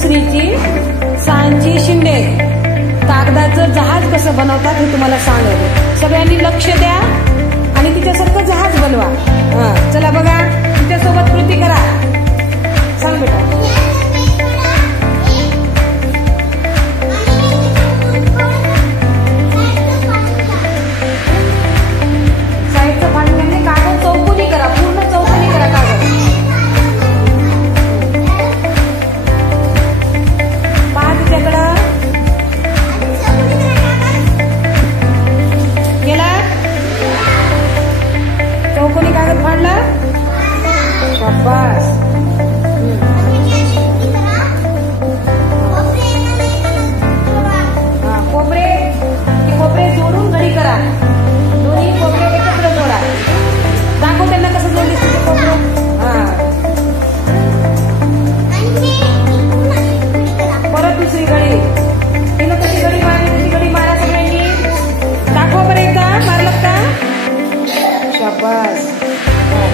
दुसरीची सांची शिंदे कागदाचं जहाज कसं बनवतात हे तुम्हाला सांगेल. सगळ्यांनी लक्ष द्या आणि तिच्यासारखं जहाज बनवा. चला बघा, तिच्यासोबत कृती करा. सांग बेटा. साईडचं पाणी कागद चौकोनी करा, पूर्ण चौकोनी करा कागद. पहा तिच्याकडं. गेला चौकोनी कागद फाडला. शाबास. कोपरे जोडून घडी करा. दोन्ही कोपरे एकत्र जोडा. दाखव त्यांना कसं जोडली तुझे कोपरे. परत दुसरी घडी. तिनं कशी घडी मारली तशी घडी मारा सगळ्यांनी. दाखवा बरं एकदा. मारलं का. शाबास.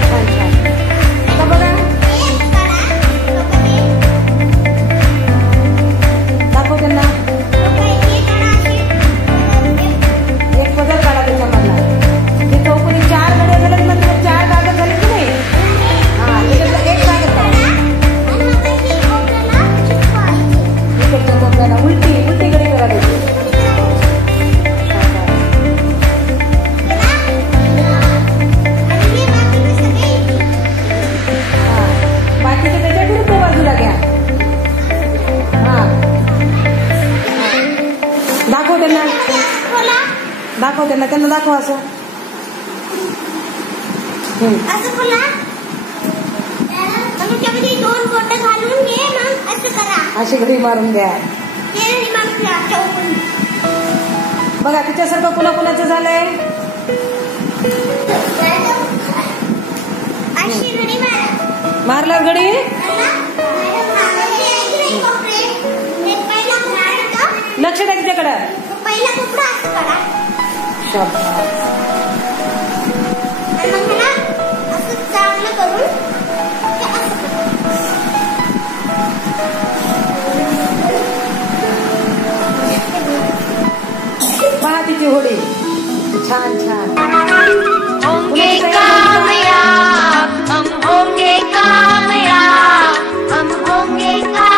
छान छान. आता बघा दाखव त्यांना. एक पदर काढा त्याच्यामधला. ते चौकोनी 4 घड्या झाल्या ना, 4 कागद झाले की नाही. त्याच्यातलं एक कागद काढा. इकडच्या कोपऱ्याला उलटी घडी करा त्याची. बाकीचे त्याच्या विरुद्ध बाजूला घ्या. दाखव त्यांना. दाखव त्यांना दाखव असं. असं पुन्हा त्यामध्ये 2 बोटं घालून घे. मग असं करा. अशी घडी मारून द्या. बघा तिच्यासारखं कुणाकुणाचं झालंय. अशी घडी मारला घडी. लक्ष द्या तिच्याकडं. पहिला कपडा असं काढा. आणि मग ना असं चांगलं करून पहा तिची होडी. छान छान. होंगे कामयाब, हम होंगे कामयाब, हम होंगे कामयाब.